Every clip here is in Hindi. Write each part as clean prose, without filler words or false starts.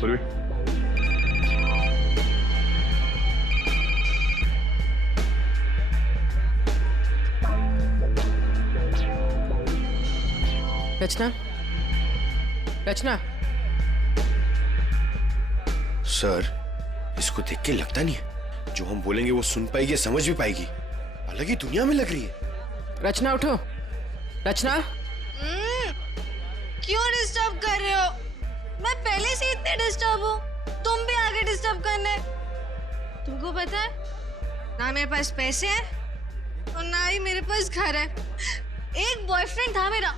पूर्वी। रचना, रचना। सर, इसको देख के लगता नहीं है जो हम बोलेंगे वो सुन पाएगी, समझ भी पाएगी। अलग ही दुनिया में लग रही है। रचना उठो। रचना। क्यों डिस्टर्ब कर रहे हो? मैं पहले से इतने डिस्टर्ब हूँ, तुम भी आगे डिस्टर्ब करने। तुमको पता है ना मेरे पास पैसे हैं और ना ही मेरे पास घर है। एक बॉयफ्रेंड था मेरा,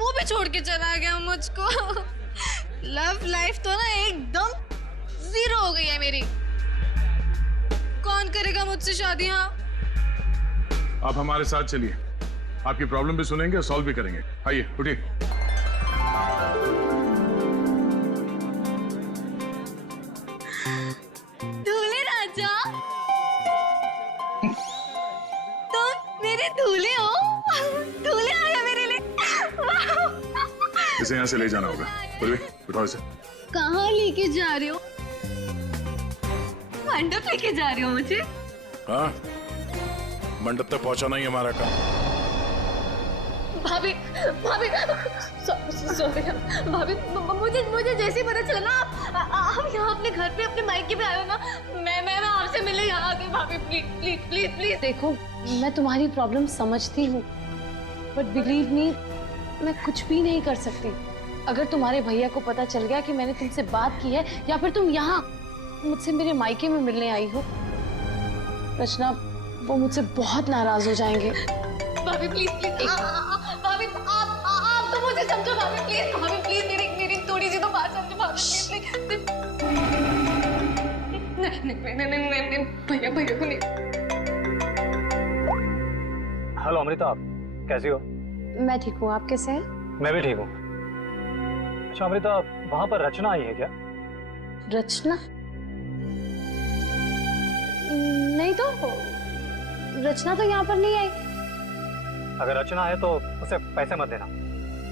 वो भी छोड़ के चला गया मुझको। लव लाइफ तो ना एकदम जीरो हो गई है मेरी। कौन करेगा मुझसे शादी? हाँ, आप हमारे साथ चलिए, आपकी प्रॉब्लम भी सुनेंगे और सॉल्व भी करेंगे। आइए उठिए। दूल्हे राजा, तुम मेरे दूल्हे हो। दूल्हे आया मेरे लिए। इसे यहाँ से ले जाना होगा। पूर्वी, उठाओ इसे। कहाँ लेके जा रहे हो? मंडप लेके जा रहे हो मुझे? हाँ, मंडप तक पहुंचाना ही हमारा काम। भाभी, भाभी, सॉरी भाभी, मुझे जैसे ही पता चला ना आप यहाँ अपने घर पे अपने मायके पे आए हो ना, मैं आपसे मिलने यहाँ आ गई। भाभी प्लीज प्लीज प्लीज प्लीज। देखो, मैं तुम्हारी प्रॉब्लम समझती हूँ, बट बिलीव मी, मैं कुछ भी नहीं कर सकती। अगर तुम्हारे भैया को पता चल गया कि मैंने तुमसे बात की है या फिर तुम यहाँ मुझसे मेरे मायके में मिलने आई हो, रचना, वो मुझसे बहुत नाराज हो जाएंगे। भाभी प्लीज प्लीज, भाभी आप तो मुझे समझो। भाभी प्लीज मेरी थोड़ी सी तो बात समझो। भाभी प्लीज। नहीं, भैया को नहीं। हेलो अमृता, आप कैसी हो? मैं ठीक हूँ, आप कैसे हैं? मैं भी ठीक हूँ। अच्छा अमृता, वहां पर रचना आई है क्या? रचना? नहीं तो, रचना तो यहाँ पर नहीं आई। अगर रचना है तो उसे पैसे मत देना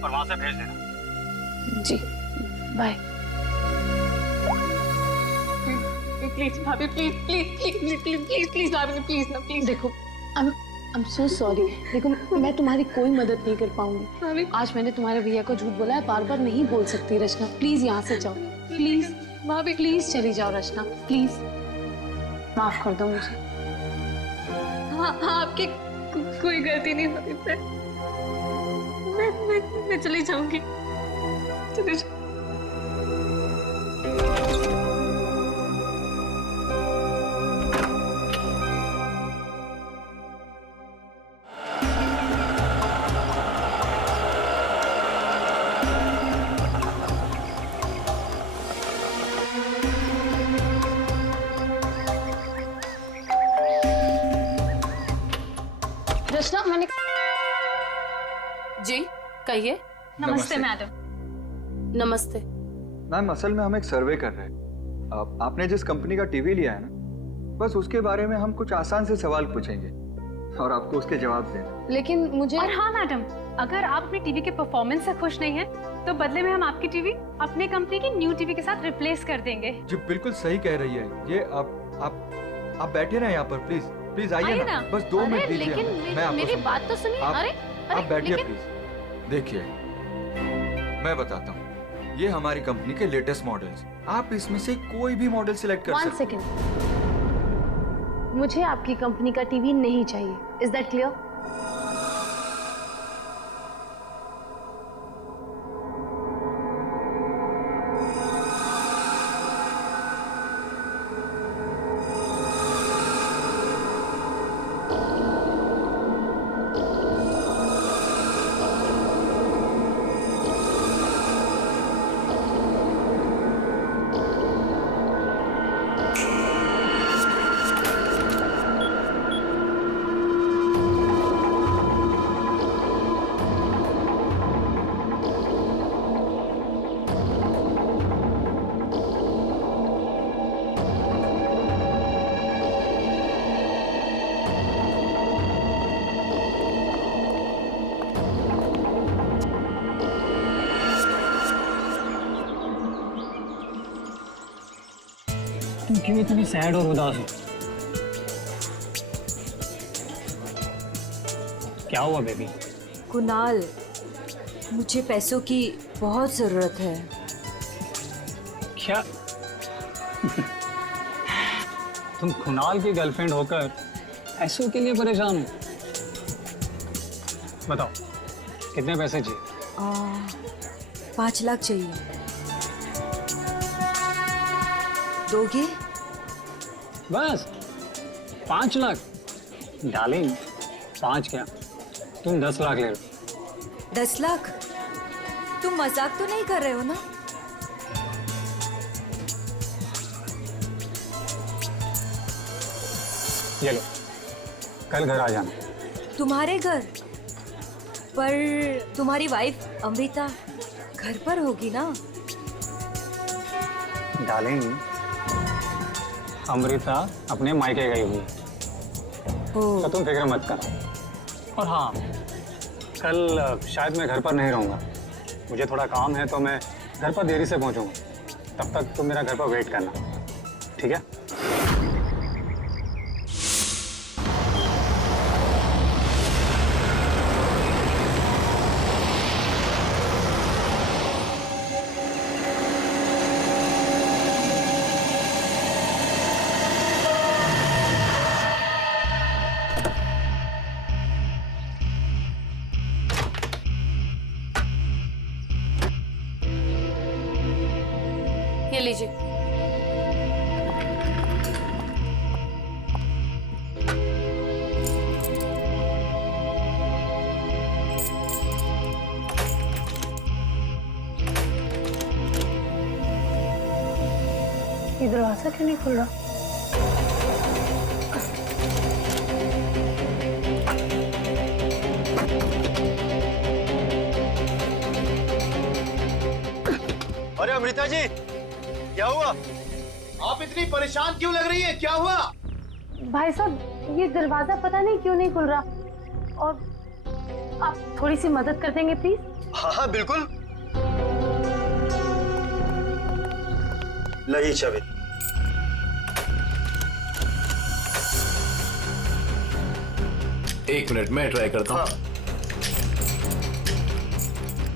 और वहां से भेज देना। जी, बाय। प्लीज भाभी, प्लीज भाभी, प्लीज ना, प्लीज। देखो, आई एम सो सॉरी। देखो, मैं तुम्हारी कोई मदद नहीं कर पाऊंगी। आज मैंने तुम्हारे भैया को झूठ बोला है, बार बार नहीं बोल सकती। रचना प्लीज यहाँ से जाओ, प्लीज भाभी, प्लीज चली जाओ। रचना प्लीज माफ कर दो मुझे। हाँ, आपकी कोई गलती नहीं होती। मैं चली जाऊंगी। चली जाऊंगी। रचना, मैंने जी कहिए। नमस्ते मैडम। नमस्ते। मैम, असल में हम एक सर्वे कर रहे हैं। आपने जिस कंपनी का टीवी लिया है ना, बस उसके बारे में हम कुछ आसान से सवाल पूछेंगे और आपको उसके जवाब देना। लेकिन मुझे और हाँ मैडम, अगर आप अपनी टीवी के परफॉर्मेंस से खुश नहीं हैं, तो बदले में हम आपकी टीवी अपने कंपनी की न्यू टीवी के साथ रिप्लेस कर देंगे। जी बिल्कुल सही कह रही है ये। आप बैठे ना यहाँ पर, प्लीज आइए ना। बस 2 मिनट दीजिए। लेकिन मैं आपको मेरी बात तो सुनिए। अरे आप बैठिए प्लीज। देखिए, मैं बताता हूँ, ये हमारी कंपनी के लेटेस्ट मॉडल्स। आप इसमें से कोई भी मॉडल सिलेक्ट कर सकते हैं। 1 सेकेंड, मुझे आपकी कंपनी का टीवी नहीं चाहिए। Is that clear? तुम क्यों इतनी सैड और उदास हो? क्या हुआ बेबी? कुणाल, मुझे पैसों की बहुत जरूरत है। क्या? तुम कुणाल की गर्लफ्रेंड होकर पैसों के लिए परेशान हो? बताओ कितने पैसे चाहिए? 5 लाख चाहिए। दोगे? बस 5 लाख? डार्लिंग 5 क्या, तुम 10 लाख ले लो। 10 लाख? तुम मजाक तो नहीं कर रहे हो ना? ये लो, कल घर आ जाना। तुम्हारे घर? पर तुम्हारी वाइफ अमृता घर पर होगी ना? डार्लिंग, अमृता अपने मायके गई हुई है, तो तुम फिक्र मत करो। और हाँ, कल शायद मैं घर पर नहीं रहूँगा, मुझे थोड़ा काम है, तो मैं घर पर देरी से पहुँचूँगा। तब तक तुम मेरा घर पर वेट करना, ठीक है? ये लीजिए। ये दरवाजा क्यों नहीं खुल रहा? अरे अमृता जी, क्या हुआ? आप इतनी परेशान क्यों लग रही है? क्या हुआ? भाई साहब, ये दरवाजा पता नहीं क्यों नहीं खुल रहा, और आप थोड़ी सी मदद कर देंगे प्लीज? हाँ हाँ बिल्कुल। लाइए चाबी। एक मिनट मैं ट्राई करता हूँ।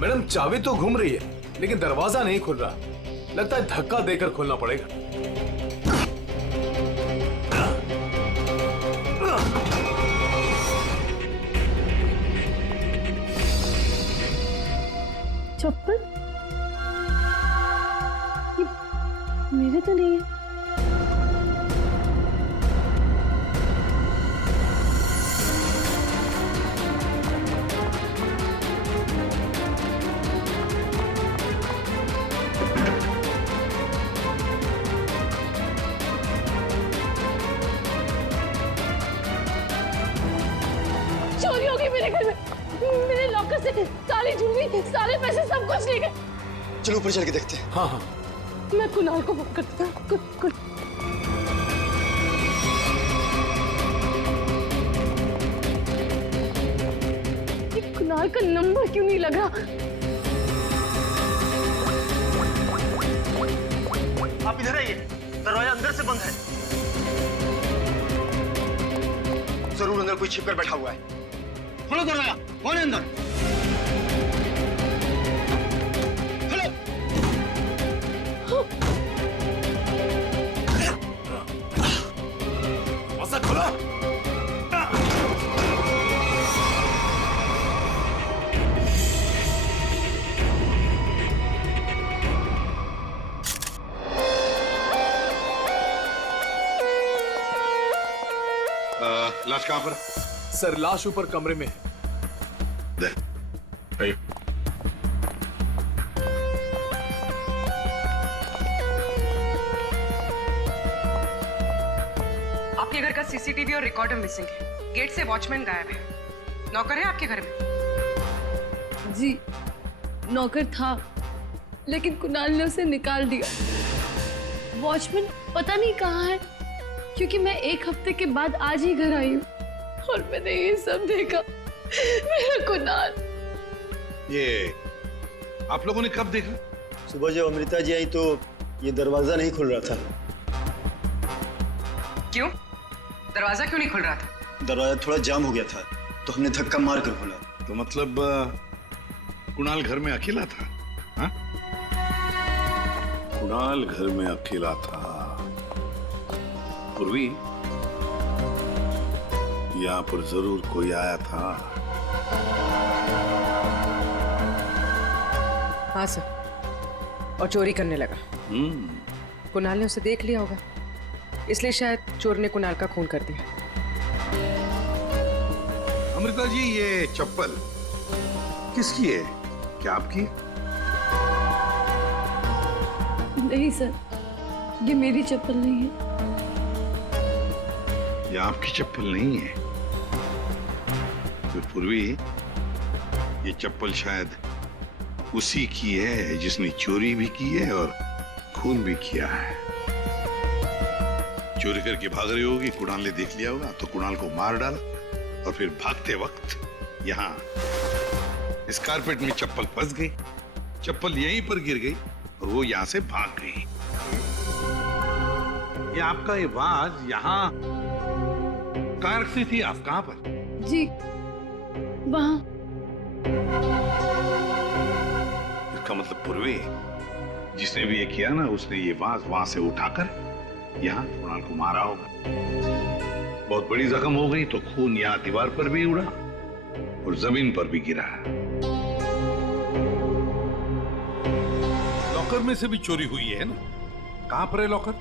मैडम, चाबी तो घूम रही है लेकिन दरवाजा नहीं खुल रहा। लगता है धक्का देकर खोलना पड़ेगा। चप्पल? ये मेरे तो नहीं है। चोरी हो गई मेरे घर में। मेरे लॉकर से सारी ज्वेलरी, सारे पैसे, सब कुछ ले गए। चलो ऊपर चल के देखते हैं। हाँ हाँ। मैं कुणाल को फोन करता हूँ। ये कुणाल का नंबर क्यों नहीं लगा? आप इधर आइए, दरवाजा अंदर से बंद है। जरूर अंदर कोई छिपकर बैठा हुआ है। खोलो दरवाजा, कौन है अंदर? खोलो। ऐसा खोलो। लाश कहाँ पर? सर, लाश ऊपर कमरे में है। आइए। आपके घर का सीसीटीवी और रिकॉर्डर मिसिंग है। गेट से वॉचमैन गायब है। नौकर है आपके घर में? जी, नौकर था, लेकिन कुणाल ने उसे निकाल दिया। वॉचमैन पता नहीं कहाँ है, क्योंकि मैं 1 हफ्ते के बाद आज ही घर आई हूँ और मैंने ये सब देखा। मेरा कुणाल। ये आप लोगों ने कब देखा? सुबह जब अमृता जी आई तो ये दरवाजा नहीं खुल रहा था। क्यों? दरवाजा क्यों नहीं खुल रहा था? दरवाजा थोड़ा जाम हो गया था तो हमने धक्का मार कर खोला। तो मतलब कुणाल घर में अकेला था? हाँ? कुणाल घर में अकेला था। पूर्वी, यहाँ पर जरूर कोई आया था। हाँ सर, और चोरी करने लगा। कुणाल ने उसे देख लिया होगा, इसलिए शायद चोर ने कुणाल का खून कर दिया। अमृता जी, ये चप्पल किसकी है? क्या आपकी? नहीं सर, ये मेरी चप्पल नहीं है। ये आपकी चप्पल नहीं है? तो पूर्वी, ये चप्पल शायद उसी की है जिसने चोरी भी की है और खून भी किया है। चोरी करके भाग रही होगी, कुणाल ने देख लिया होगा तो कुणाल को मार डाला और फिर भागते वक्त यहाँ इस कारपेट में चप्पल फंस गई, चप्पल यहीं पर गिर गई और वो यहाँ से भाग गई। ये आपका ये वाज यहाँ कहाँ रखती थी आप? कहाँ पर? जी, वहाँ। इसका मतलब पूर्वी, जिसने भी ये किया ना, उसने ये वाज वहां से उठाकर यहाँ कुणाल को मारा होगा। बहुत बड़ी जख्म हो गई तो खून यहाँ दीवार पर भी उड़ा और जमीन पर भी गिरा। लॉकर में से भी चोरी हुई है ना? कहाँ पर है लॉकर?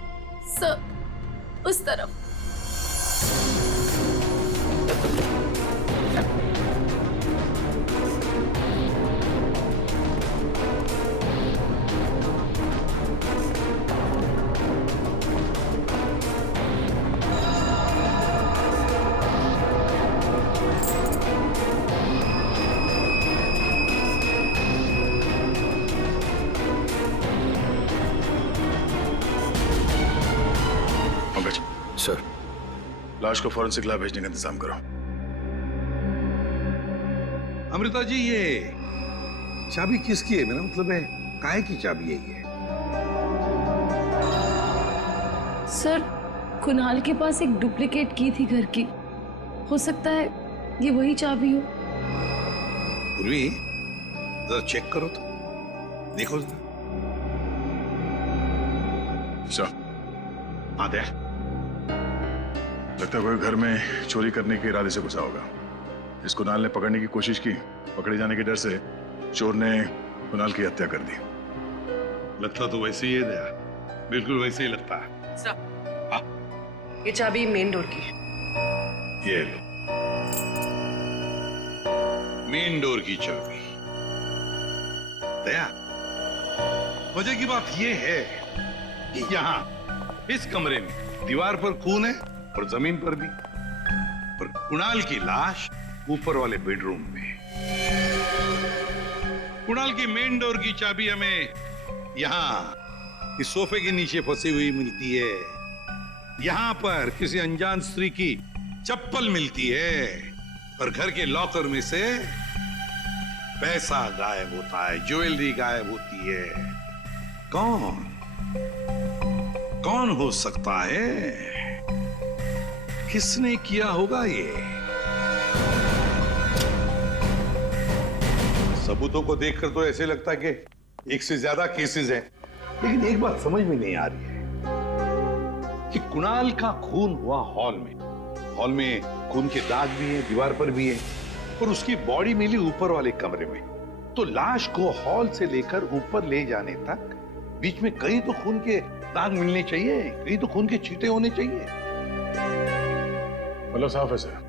सर, उस तरफ। सर, लाश को फॉरेंसिक लैब भेजने का इंतजाम करो। अमृता जी, ये चाबी किसकी है? मेरा मतलब है काहे की चाबी है ये? सर, कुणाल के पास एक डुप्लीकेट की थी घर की, हो सकता है ये वही चाबी हो। पूर्वी, जरा चेक करो तो, देखो जरा। हाँ, देख। लगता है कोई घर में चोरी करने के इरादे से घुसा होगा। इस कुणाल ने पकड़ने की कोशिश की, पकड़े जाने के डर से चोर ने कुणाल की हत्या कर दी। लगता तो वैसे ही है दया, बिल्कुल वैसे ही लगता है। सर, हाँ, ये चाबी मेन डोर की। ये लो, मेन डोर की चाबी। दया, मजे की बात ये है कि यहाँ इस कमरे में दीवार पर खून है और जमीन पर भी, और कुणाल की लाश ऊपर वाले बेडरूम में। कुणाल की मेन डोर की चाबी हमें यहाँ इस सोफे के नीचे फंसी हुई मिलती है। यहाँ पर किसी अनजान स्त्री की चप्पल मिलती है और घर के लॉकर में से पैसा गायब होता है, ज्वेलरी गायब होती है। कौन हो सकता है? किसने किया होगा ये? सबूतों को देखकर तो ऐसे लगता है कि एक से ज्यादा केसेस हैं, लेकिन एक बात समझ में नहीं आ रही है कि कुणाल का खून हुआ हॉल में। हॉल में खून के दाग भी हैं, दीवार पर भी है, और उसकी बॉडी मिली ऊपर वाले कमरे में। तो लाश को हॉल से लेकर ऊपर ले जाने तक बीच में कहीं तो खून के दाग मिलने चाहिए, कहीं तो खून के छींटे होने चाहिए। मतलब साफ है सर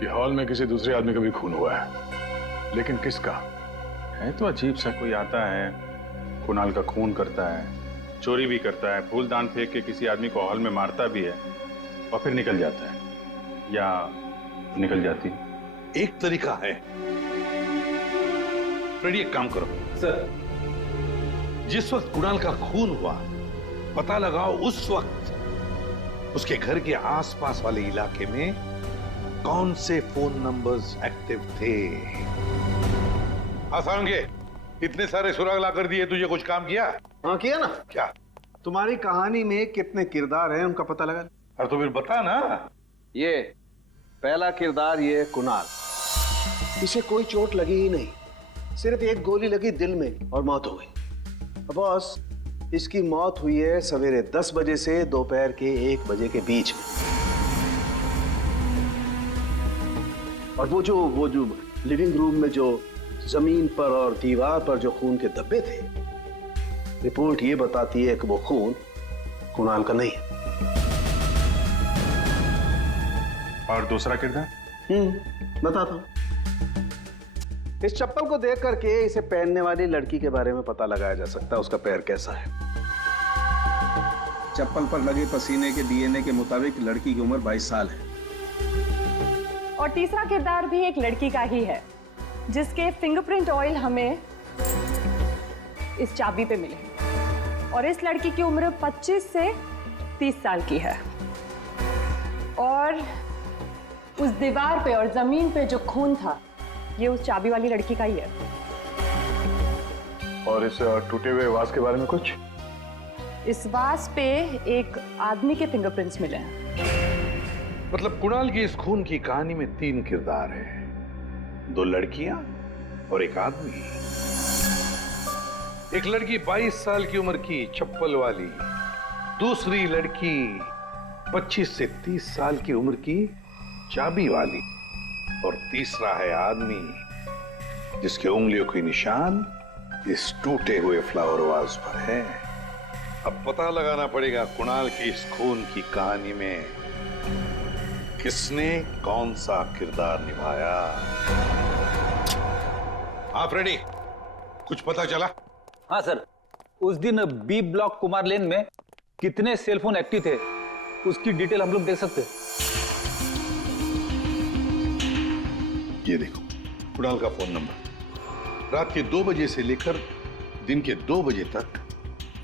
कि हॉल में किसी दूसरे आदमी का भी खून हुआ है, लेकिन किसका है? तो अजीब सा कोई आता है, कुणाल का खून करता है, चोरी भी करता है, फूलदान फेंक के किसी आदमी को हॉल में मारता भी है और फिर निकल जाता है या निकल जाती है। एक तरीका है, फ्रेडी, एक काम करो सर। जिस वक्त कुणाल का खून हुआ, पता लगाओ उस वक्त उसके घर के आसपास वाले इलाके में कौन से फोन नंबर्स एक्टिव थे। आसान के इतने सारे सुराग ला कर दिए, तुझे कुछ काम किया? हाँ, किया ना। क्या? तुम्हारी कहानी में कितने किरदार हैं उनका पता लगा। और तो फिर बता ना। ये पहला किरदार, ये कुणाल। इसे कोई चोट लगी ही नहीं, सिर्फ एक गोली लगी दिल में और मौत हो गई। बॉस, इसकी मौत हुई है सवेरे 10 बजे से दोपहर के 1 बजे के बीच में। और वो जो लिविंग रूम में जो जमीन पर और दीवार पर जो खून के धब्बे थे, रिपोर्ट ये बताती है कि वो खून कुणाल का नहीं है। और दूसरा किरदार? बताता हूं। इस चप्पल को देख करके इसे पहनने वाली लड़की के बारे में पता लगाया जा सकता है, उसका पैर कैसा है। चप्पल पर लगे पसीने के डीएनए के मुताबिक लड़की की उम्र 22 साल है। और तीसरा किरदार भी एक लड़की का ही है, जिसके फिंगरप्रिंट ऑयल हमें इस चाबी पे मिले। और इस लड़की की उम्र 25 से 30 साल की है। और उस दीवार पे और जमीन पे जो खून था, ये उस चाबी वाली लड़की का ही है। और इस टूटे हुए वास के बारे में कुछ? इस वास पे एक आदमी के फिंगरप्रिंट्स मिले हैं। मतलब कुणाल की इस खून की कहानी में 3 किरदार हैं, 2 लड़कियां और एक आदमी। एक लड़की 22 साल की उम्र की चप्पल वाली, दूसरी लड़की 25 से 30 साल की उम्र की चाबी वाली, और तीसरा है आदमी जिसके उंगलियों के निशान इस टूटे हुए फ्लावर वाज पर है। अब पता लगाना पड़ेगा कुणाल की इस खून की कहानी में किसने कौन सा किरदार निभाया। आप रेडी? कुछ पता चला? हाँ सर, उस दिन बी ब्लॉक कुमार लेन में कितने सेलफोन एक्टिव थे, उसकी डिटेल हम लोग देख सकते हैं। ये देखो कुणाल का फोन नंबर। रात के 2 बजे से लेकर दिन के 2 बजे तक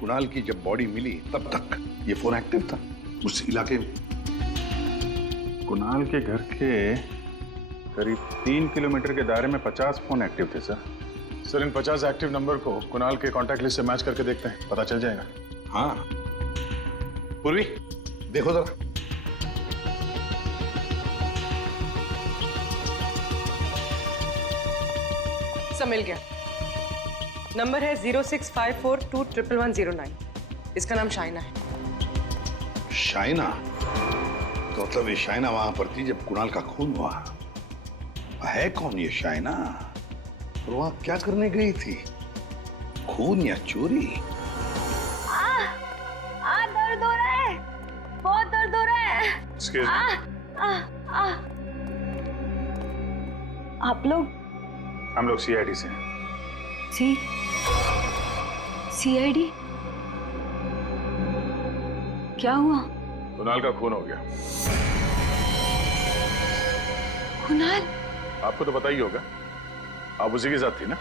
कुणाल की जब बॉडी मिली तब तक ये फोन एक्टिव था उस इलाके में। कुणाल के घर के करीब 3 किलोमीटर के दायरे में 50 फोन एक्टिव थे सर। सर, इन 50 एक्टिव नंबर को कुणाल के कॉन्टैक्ट लिस्ट से मैच करके देखते हैं, पता चल जाएगा। हाँ पूर्वी, देखो जरा। सब मिल गया। नंबर है 0654211109। इसका नाम शाइना है। शाइना? तो मतलब ये शाइना वहां पर थी जब कुणाल का खून हुआ। है कौन ये शाइना और वहां क्या करने गई थी? खून या चोरी? दर्द हो रहा है, बहुत दर्द हो रहा है। आप लोग? हम लोग सीआईडी से हैं। सीआईडी? क्या हुआ? कुणाल का खून हो गया। कुणाल? आपको तो पता ही होगा, आप उसी के साथ थी ना।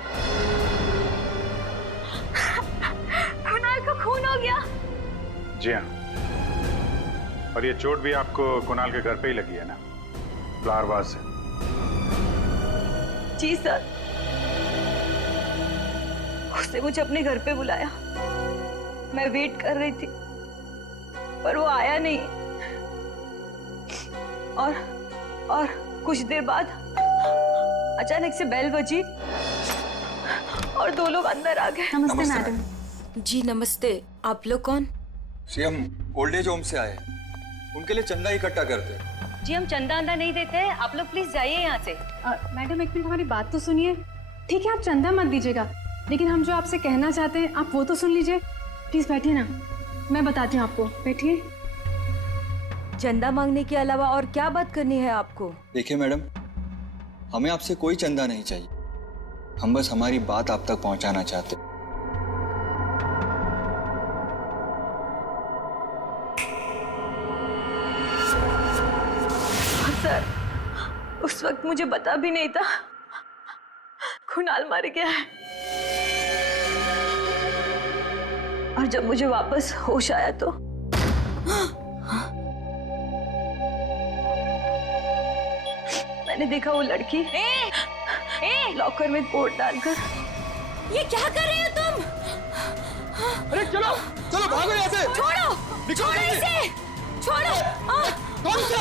कुणाल का खून हो गया? जी हाँ, और ये चोट भी आपको कुणाल के घर पे ही लगी है ना, फ्लावर वाज से। जी सर, उसने मुझे अपने घर पे बुलाया। मैं वेट कर रही थी पर वो आया नहीं। और कुछ देर बाद अचानक से बेल बजी और 2 लोग अंदर आ गए। नमस्ते मैडम। जी नमस्ते। आप लोग कौन? जी हम ओल्ड एज होम से आए, उनके लिए चंदा इकट्ठा करते हैं। जी हम चंदा अंदा नहीं देते हैं, आप लोग प्लीज जाइए यहाँ से। मैडम एक मिनट, हमारी बात तो सुनिए। ठीक है, आप चंदा मत दीजिएगा, लेकिन हम जो आपसे कहना चाहते हैं आप वो तो सुन लीजिए। प्लीज बैठिए ना, मैं बताती हूँ आपको। बैठिए। चंदा मांगने के अलावा और क्या बात करनी है आपको? देखिए मैडम, हमें आपसे कोई चंदा नहीं चाहिए, हम बस हमारी बात आप तक पहुंचाना चाहते हैं। सर, उस वक्त मुझे पता भी नहीं था कुणाल मर गया है। और जब मुझे वापस होश आया तो मैंने देखा वो लड़की लॉकर में कोट डालकर। ये क्या कर रहे हो तुम? अरे चलो चलो, भागो यहाँ से। छोड़ो, छोड़ो इसे, कौन से?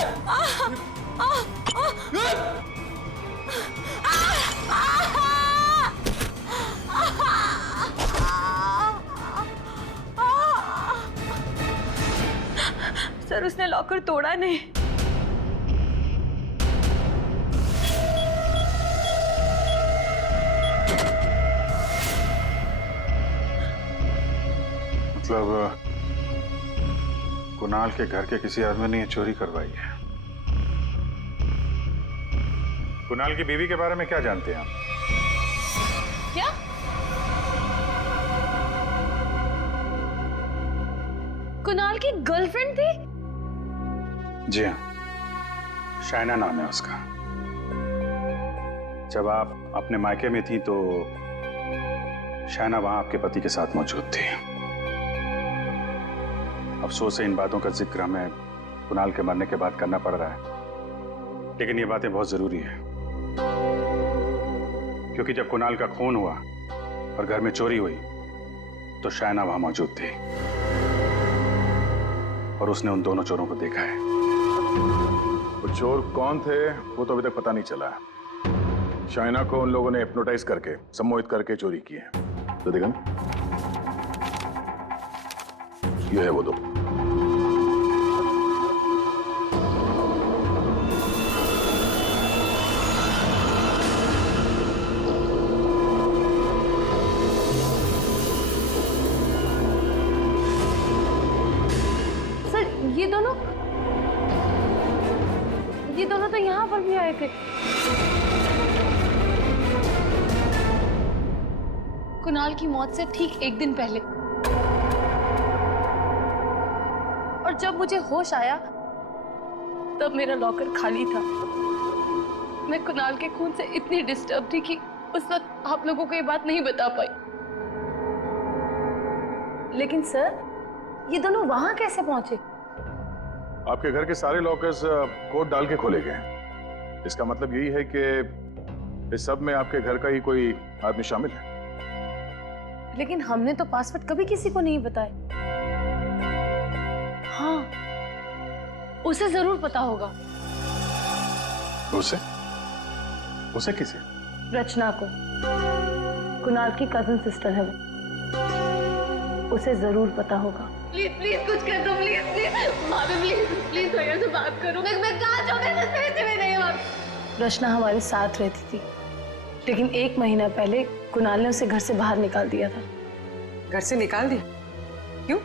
सर उसने लॉकर तोड़ा नहीं। मतलब कुणाल के घर के किसी आदमी ने ये चोरी करवाई है। कुणाल की बीवी के बारे में क्या जानते हैं आप? क्या? कुणाल की गर्लफ्रेंड थी? जी हाँ, शाइना नाम है उसका। जब आप अपने मायके में थी तो शाइना वहां आपके पति के साथ मौजूद थी। अफसोस है इन बातों का जिक्र हमें कुणाल के मरने के बाद करना पड़ रहा है, लेकिन ये बातें बहुत जरूरी है क्योंकि जब कुणाल का खून हुआ और घर में चोरी हुई तो शाइना वहां मौजूद थी और उसने उन दोनों चोरों को देखा है। वो चोर कौन थे वो तो अभी तक पता नहीं चला है। शाइना को उन लोगों ने हिप्नोटाइज करके, सम्मोहित करके चोरी की है। तो देखा ना, ये है वो दो। ये दोनों तो यहाँ पर भी आए थे। कुणाल की मौत से ठीक एक दिन पहले। और जब मुझे होश आया तब मेरा लॉकर खाली था। मैं कुणाल के खून से इतनी डिस्टर्ब थी कि उस वक्त आप लोगों को ये बात नहीं बता पाई। लेकिन सर, ये दोनों वहां कैसे पहुंचे? आपके घर के सारे लॉकर्स कोड डाल के खोले गए। इसका मतलब यही है कि इस सब में आपके घर का ही कोई आदमी शामिल है। लेकिन हमने तो पासवर्ड कभी किसी को नहीं बताया। हाँ, उसे जरूर पता होगा। उसे? उसे किसे? रचना को। कुणाल की कजन सिस्टर है वो। उसे जरूर पता होगा। प्लीज प्लीज कुछ कर दो, प्लीज प्लीज भाभी, प्लीज प्लीज भैया से बात करो। मैं कहाँ जाऊँ? मेरे पैसे भी नहीं है। रचना हमारे साथ रहती थी, लेकिन 1 महीना पहले कुणाल ने उसे घर से बाहर निकाल दिया था। घर से निकाल दिया? क्यों?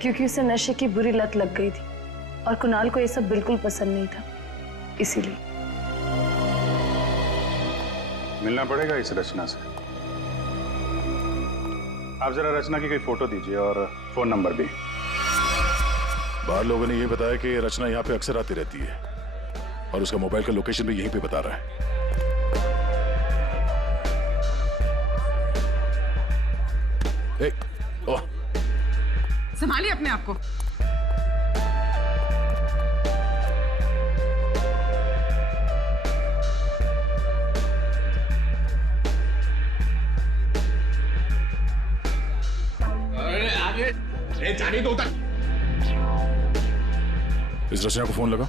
क्योंकि उसे नशे की बुरी लत लग गई थी और कुणाल को ये सब बिल्कुल पसंद नहीं था, इसीलिए। मिलना पड़ेगा इस रचना से। आप जरा रचना की कोई फोटो दीजिए और फोन नंबर भी। बाहर लोगों ने ये बताया कि रचना यहाँ पे अक्सर आती रहती है और उसका मोबाइल का लोकेशन भी यहीं पे बता रहा है। संभालिए अपने आप को। जाने दो उधर। इस रचना को फोन लगा।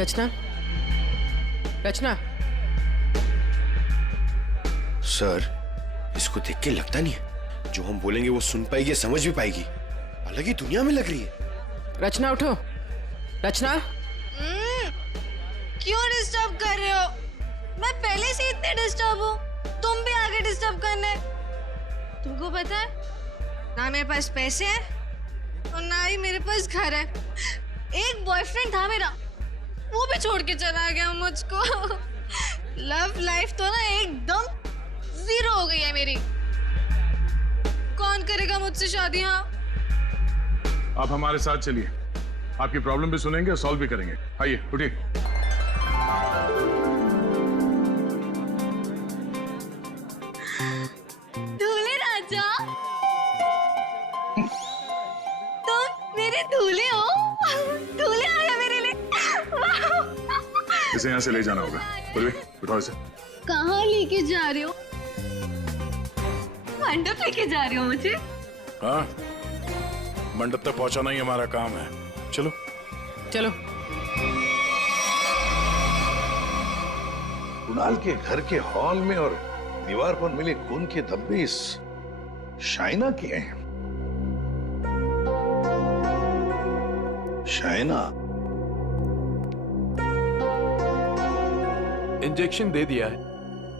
रचना, रचना। सर, इसको देख के लगता नहीं है जो हम बोलेंगे वो सुन पाएगी, समझ भी पाएगी। अलग ही दुनिया में लग रही है। रचना उठो। रचना, क्यों डिस्टर्ब कर रहे हो? मैं पहले से इतने डिस्टर्ब हूँ, तुम भी आगे डिस्टर्ब करने। तुमको पता है ना मेरे पास पैसे हैं और ना ही मेरे पास घर है। एक बॉयफ्रेंड था मेरा, वो भी छोड़ के चला गया मुझको। लव लाइफ तो ना एकदम 0 हो गई है मेरी। कौन करेगा मुझसे शादी? हाँ, आप हमारे साथ चलिए, आपकी प्रॉब्लम भी सुनेंगे और सॉल्व भी करेंगे। आइए, उठिए। चाचा तुम मेरे दूल्हे हो। दूल्हे आया मेरे लिए। इसे यहाँ से ले जाना होगा। पूर्वी उठाओ इसे। कहाँ लेके जा रहे हो? मंडप लेके जा रहे हो मुझे? हाँ, मंडप तक पहुंचाना ही हमारा काम है। चलो चलो। कुणाल के घर के हॉल में और दीवार पर मिले खून के धब्बे इस शाइना के हैं। शाइना इंजेक्शन दे दिया है,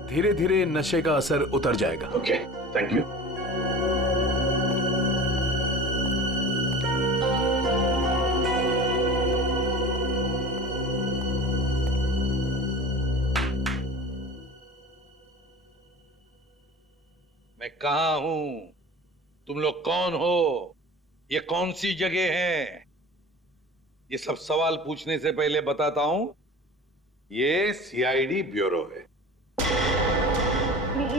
धीरे धीरे नशे का असर उतर जाएगा। Okay, thank you. मैं कहाँ हूं? तुम लोग कौन हो? ये कौन सी जगह है? ये सब सवाल पूछने से पहले बताता हूं, ये सीआईडी ब्यूरो है।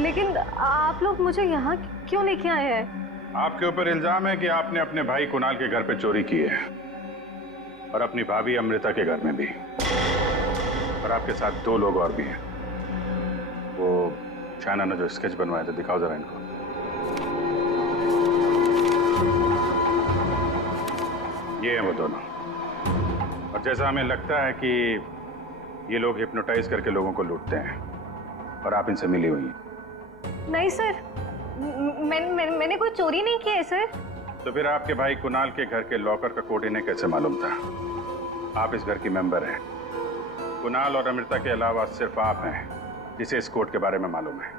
लेकिन आप लोग मुझे यहाँ क्यों लेके आए हैं? आपके ऊपर इल्जाम है कि आपने अपने भाई कुणाल के घर पे चोरी की है और अपनी भाभी अमृता के घर में भी, और आपके साथ 2 लोग और भी हैं। वो शाइना ने जो स्केच बनवाए थे, दिखाओ जरा इनको। ये हैं वो दोनों। और जैसा हमें लगता है कि ये लोग हिप्नोटाइज करके लोगों को लूटते हैं और आप इनसे मिली हुई हैं। नहीं सर, मैंने कोई चोरी नहीं की है सर। तो फिर आपके भाई कुणाल के घर के लॉकर का कोड इन्हें कैसे मालूम था? आप इस घर की मेंबर हैं। कुणाल और अमृता के अलावा सिर्फ आप हैं जिसे इस कोड के बारे में मालूम है।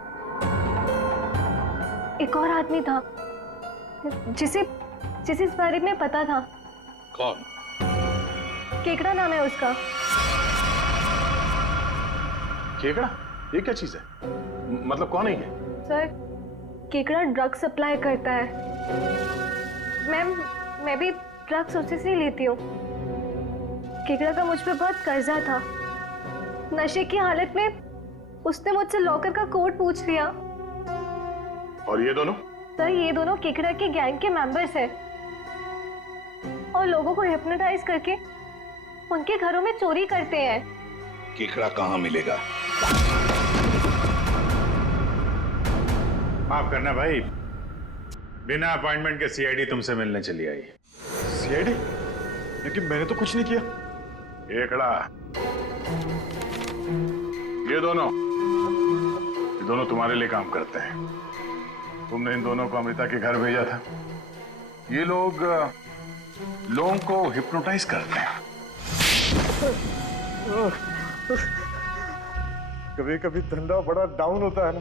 एक और आदमी था जिसे इस बारे में पता था। कौन? केकड़ा नाम है उसका। केकड़ा? ये क्या चीज है? मतलब कौन है ये? सर, केकड़ा ड्रग सप्लाई करता है। मैं भी ड्रग्स उसी से लेती हूँ। केकड़ा का मुझ पे बहुत कर्जा था। नशे की हालत में उसने मुझसे लॉकर का कोड पूछ लिया। और ये दोनों? सर, ये दोनों केकड़ा के गैंग के मेंबर्स हैं और लोगों को हिप्नोटाइज करके उनके घरों में चोरी करते हैं। केकड़ा कहाँ मिलेगा? माफ करना भाई, बिना अपॉइंटमेंट के सीआईडी तुमसे मिलने चली आई। सीआईडी? लेकिन मैंने तो कुछ नहीं किया। केकड़ा, ये दोनों तुम्हारे लिए काम करते हैं। तुमने इन दोनों को अमृता के घर भेजा था। ये लोग लोगों को हिप्नोटाइज करते हैं। कभी कभी धंधा बड़ा डाउन होता है ना,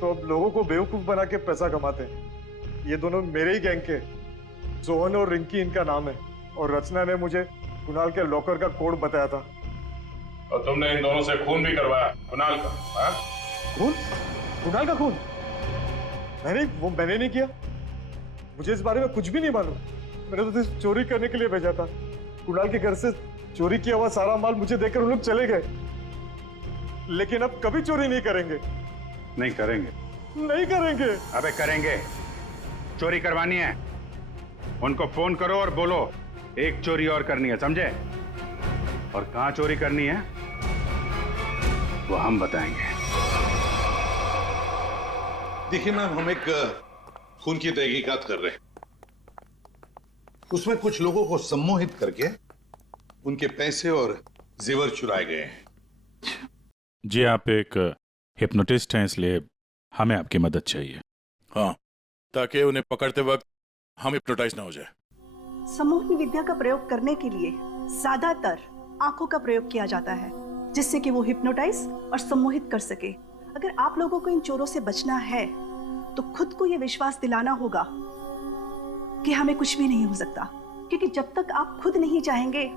तो अब लोगों को बेवकूफ बना के पैसा कमाते हैं। ये दोनों मेरे ही गैंग के, सोहन और रिंकी इनका नाम है, और रचना ने मुझे कुणाल के लॉकर का कोड बताया था। और तुमने इन दोनों से खून भी करवाया कुणाल का? हाँ? खून? कुणाल का खून? मैंने नहीं किया। मुझे इस बारे में कुछ भी नहीं मालूम। मैंने तो सिर्फ चोरी करने के लिए भेजा था। कुणाल के घर से चोरी किया हुआ सारा माल मुझे देकर उन लोग चले गए। लेकिन अब कभी चोरी नहीं करेंगे। नहीं करेंगे? नहीं करेंगे। अबे करेंगे। चोरी करवानी है, उनको फोन करो और बोलो एक चोरी और करनी है, समझे? और कहां चोरी करनी है वो हम बताएंगे। देखिए मैम, हम एक खून की तहकीकात कर रहे हैं। उसमें कुछ लोगों को सम्मोहित करके उनके पैसे और जेवर चुराए गए हैं। जी, आप एक हिप्नोटिस्ट हैं, इसलिए हमें आपकी मदद चाहिए। हाँ, ताकि उन्हें पकड़ते वक्त हम हिप्नोटाइज ना हो जाए। सम्मोहन विद्या का प्रयोग करने के लिए ज्यादातर आंखों का प्रयोग किया जाता है, जिससे कि वो हिप्नोटाइज और सम्मोहित कर सके। अगर आप लोगों को इन चोरों से बचना है तो खुद को ये विश्वास दिलाना होगा कि हमें कुछ भी नहीं हो सकता, क्योंकि जब तक आप खुद नहीं चाहेंगे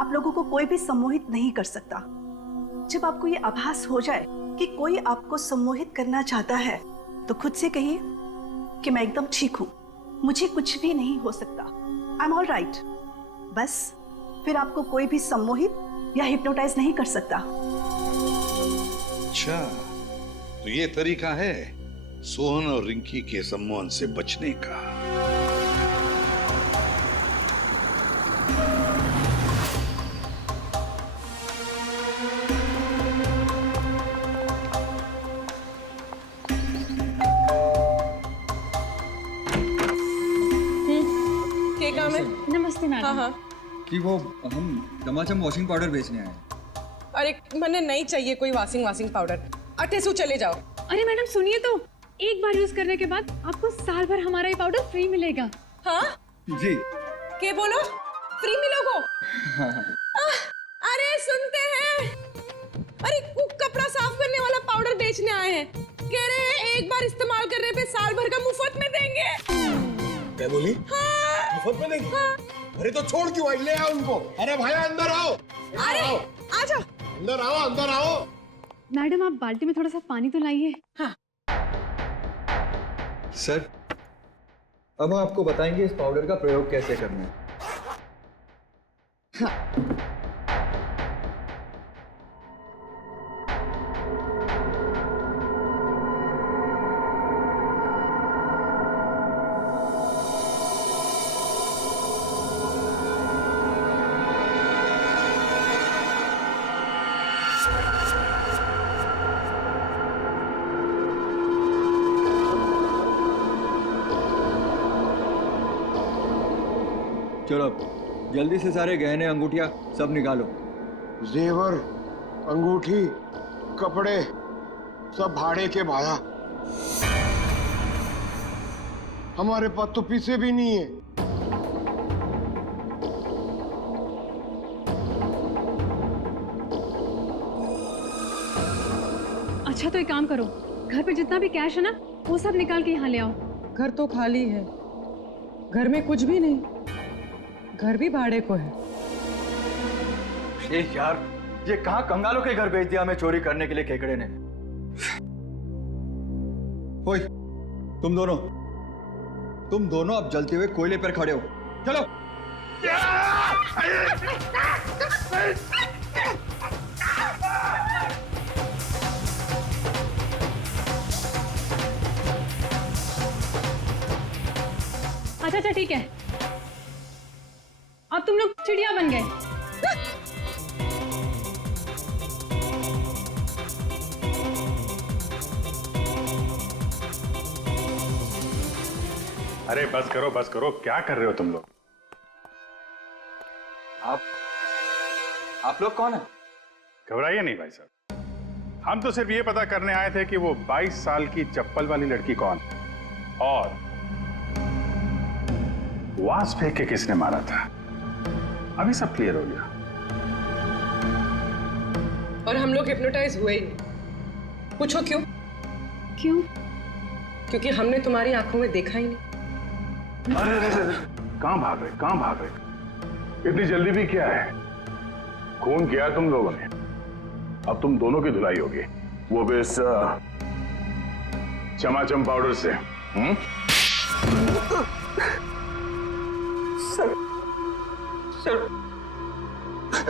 आप लोगों को कोई भी सम्मोहित नहीं कर सकता। जब आपको ये आभास हो जाए कि कोई आपको सम्मोहित करना चाहता है तो खुद से कहिए कि मैं एकदम ठीक हूं, मुझे कुछ भी नहीं हो सकता, आई एम ऑल राइट। बस फिर आपको कोई भी सम्मोहित या हिप्नोटाइज नहीं कर सकता। अच्छा, तो ये तरीका है सोहन और रिंकी के सम्मोहन से बचने का। क्या काम है? नमस्ते मैडम। हाँ हाँ। कि वो हम चमाचम वॉशिंग पाउडर बेचने आए हैं। अरे मैंने नहीं चाहिए कोई वाशिंग पाउडर। अटेसू चले जाओ। अरे मैडम सुनिए तो, एक बार यूज करने के बाद आपको साल भर हमारा ये पाउडर फ्री मिलेगा। हाँ जी। के बोलो फ्री मिलोगो? हाँ। अरे सुनते हैं, अरे कपड़ा साफ करने वाला पाउडर बेचने आए हैं, कह रहे हैं एक बार इस्तेमाल करने पे साल भर का मुफ्त में देंगे। क्या बोली? हाँ। मुफ्त में देंगे? हाँ। अरे तो छोड़ क्यों आई? ले आओ उनको। अरे भाई अंदर आओ। अरे आ जाओ। अंदर आओ, अंदर आओ। मैडम आप बाल्टी में थोड़ा सा पानी तो लाइए। हाँ। सर, अब हम आपको बताएंगे इस पाउडर का प्रयोग कैसे करना है। चलो जल्दी से सारे गहने अंगूठियां सब निकालो। जेवर, अंगूठी, कपड़े सब भाड़े के भाया। हमारे पास तो पैसे भी नहीं है। अच्छा तो एक काम करो, घर पे जितना भी कैश है ना वो सब निकाल के यहाँ ले आओ। घर तो खाली है, घर में कुछ भी नहीं, घर भी भाड़े को है। यार ये कहाँ कंगालों के घर भेज दिया हमें चोरी करने के लिए केकड़े ने। ओए तुम दोनों अब जलते हुए कोयले पर खड़े हो। चलो। अच्छा ठीक है, अब तुम लोग चिड़िया बन गए। अरे बस करो, क्या कर रहे हो तुम लोग? आप लोग कौन है? घबराइए नहीं भाई साहब, हम तो सिर्फ ये पता करने आए थे कि वो 22 साल की चप्पल वाली लड़की कौन और वास फेंक के किसने मारा था। अभी सब क्लियर हो गया। और हम लोग हिप्नोटाइज हुए ही नहीं। पूछो क्यों? क्यों? क्योंकि हमने तुम्हारी आंखों में देखा ही नहीं। अरे कहां भाग रहे? इतनी जल्दी भी क्या है? खून किया तुम लोगों ने, अब तुम दोनों की धुलाई होगी, वो भी इस चमाचम पाउडर से। सर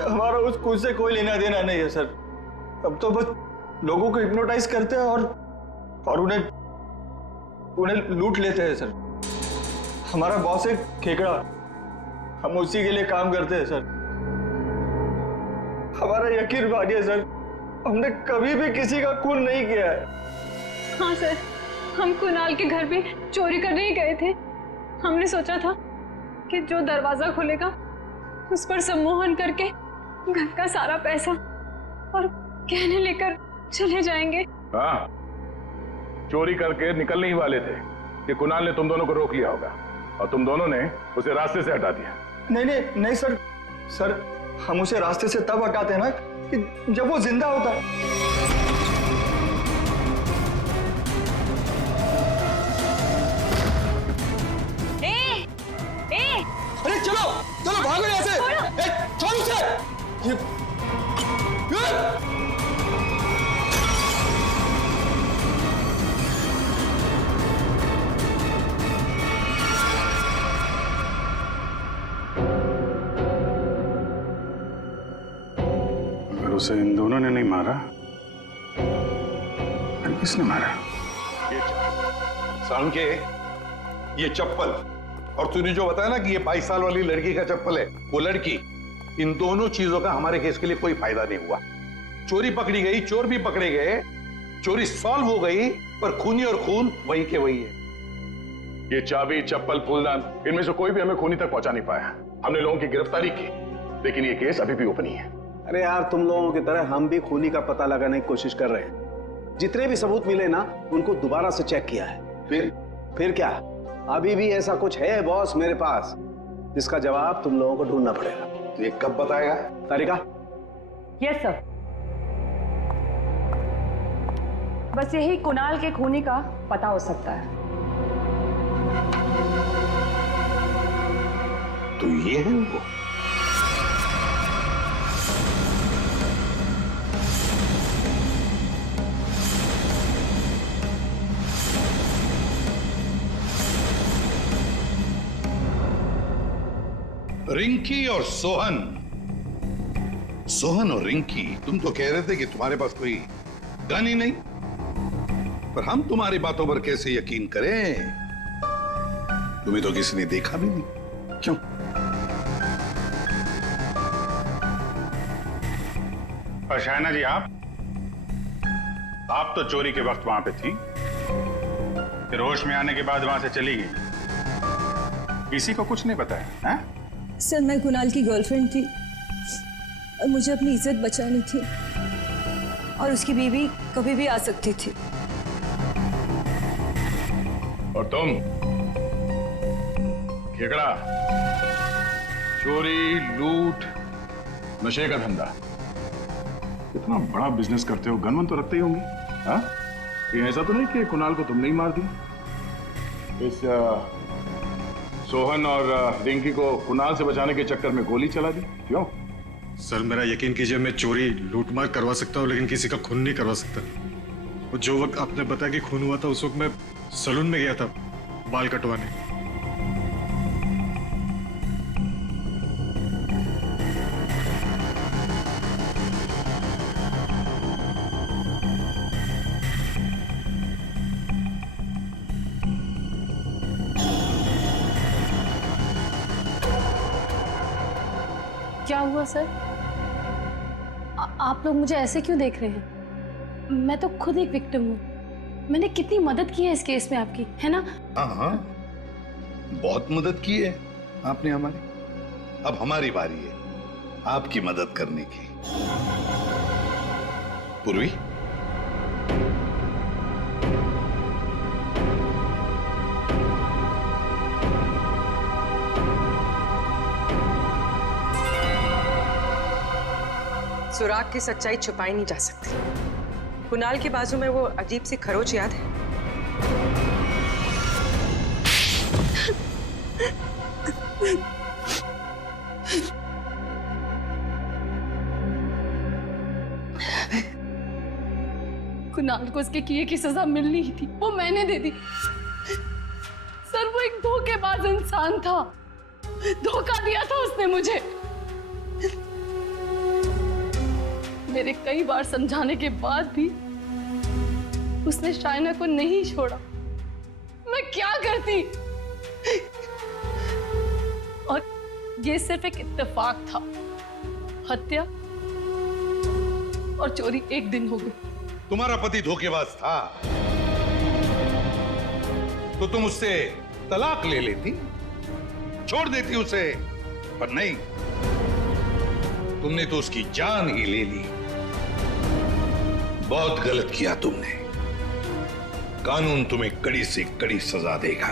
हमारा उस खून से कोई लेना देना नहीं है सर। अब तो बस लोगों को हिप्नोटाइज करते हैं और उन्हें लूट लेते हैं सर। हमारा बॉस है खेकड़ा, हम उसी के लिए काम करते हैं सर। हमारा यकीन मानिए सर, हमने कभी भी किसी का खून नहीं किया है। हाँ सर, हम कुणाल के घर पे चोरी करने ही गए थे। हमने सोचा था कि जो दरवाजा खुलेगा उस पर सम्मोहन करके घर का सारा पैसा और गहने लेकर चले जाएंगे। हाँ, चोरी करके निकलने ही वाले थे कि कुणाल ने तुम दोनों को रोक लिया होगा और तुम दोनों ने उसे रास्ते से हटा दिया। नहीं सर, हम उसे रास्ते से तब हटाते हैं ना कि जब वो जिंदा होता है। अरे चलो भागो यहाँ से। छोड़ उसे। अगर उसे इन दोनों ने नहीं मारा, फिर किसने मारा? साउंड के ये चप्पल और तूने जो बताया ना कि ये 22 साल वाली लड़की का चप्पल है, वो लड़की, इन दोनों चीजों का हमारे केस के लिए कोई फायदा नहीं हुआ। चोरी पकड़ी गई, चोर भी पकड़े गए, चोरी सॉल्व हो गई, पर खूनी और खून वही के वही है। ये चाबी, चप्पल, फूलदान, इनमें से कोई भी हमें खूनी तक पहुंचा नहीं पाया। हमने लोगों की गिरफ्तारी की, लेकिन ये केस अभी भी ओपन ही है। अरे यार, तुम लोगों की तरह हम भी खूनी का पता लगाने की कोशिश कर रहे हैं। जितने भी सबूत मिले ना, उनको दोबारा से चेक किया है। फिर क्या, अभी भी ऐसा कुछ है बॉस मेरे पास जिसका जवाब तुम लोगों को ढूंढना पड़ेगा। तो ये कब बताएगा? तारिका? Yes sir. बस यही कुणाल के खूनी का पता हो सकता है। तो ये है वो। रिंकी और सोहन और रिंकी, तुम तो कह रहे थे कि तुम्हारे पास कोई गन ही नहीं, पर हम तुम्हारी बातों पर कैसे यकीन करें? तुम्हें तो किसी ने देखा भी नहीं। क्यों? और शायना जी, आप तो चोरी के वक्त वहां पे थी, फिर होश में आने के बाद वहां से चली गई, किसी को कुछ नहीं बताया? हैं? सर, मैं कुणाल की गर्लफ्रेंड थी और मुझे अपनी इज्जत बचानी थी, और उसकी बीवी कभी भी आ सकती थी। और तुम खेकड़ा, चोरी, लूट, नशे का धंधा, इतना बड़ा बिजनेस करते हो, गन तो रखते ही होंगे। हाँ, ये ऐसा तो नहीं कि कुणाल को तुमने ही मार दिया? इस सोहन और रिंकी को कुणाल से बचाने के चक्कर में गोली चला दी, क्यों? सर, मेरा यकीन कीजिए, मैं चोरी लूटमार करवा सकता हूँ, लेकिन किसी का खून नहीं करवा सकता। और जो वक्त आपने बताया कि खून हुआ था, उस वक्त मैं सैलून में गया था बाल कटवाने। क्या हुआ सर? आप लोग मुझे ऐसे क्यों देख रहे हैं? मैं तो खुद एक विक्टिम हूँ। मैंने कितनी मदद की है इस केस में आपकी, है ना? हाँ, बहुत मदद की है आपने हमारी। अब हमारी बारी है आपकी मदद करने की। पूर्वी, सुराग की सच्चाई छुपाई नहीं जा सकती। कुणाल के बाजू में वो अजीब सी खरोच याद है? कुणाल को उसके किए की सजा मिलनी ही थी, वो मैंने दे दी। सर, वो एक धोखेबाज इंसान था, धोखा दिया था उसने मुझे। मेरे कई बार समझाने के बाद भी उसने शायना को नहीं छोड़ा। मैं क्या करती? और ये सिर्फ एक इत्तेफाक था। हत्या और चोरी एक दिन हो गई। तुम्हारा पति धोखेबाज था तो तुम उससे तलाक ले लेती, छोड़ देती उसे, पर नहीं, तुमने तो उसकी जान ही ले ली। बहुत गलत किया तुमने। कानून तुम्हें कड़ी से कड़ी सजा देगा।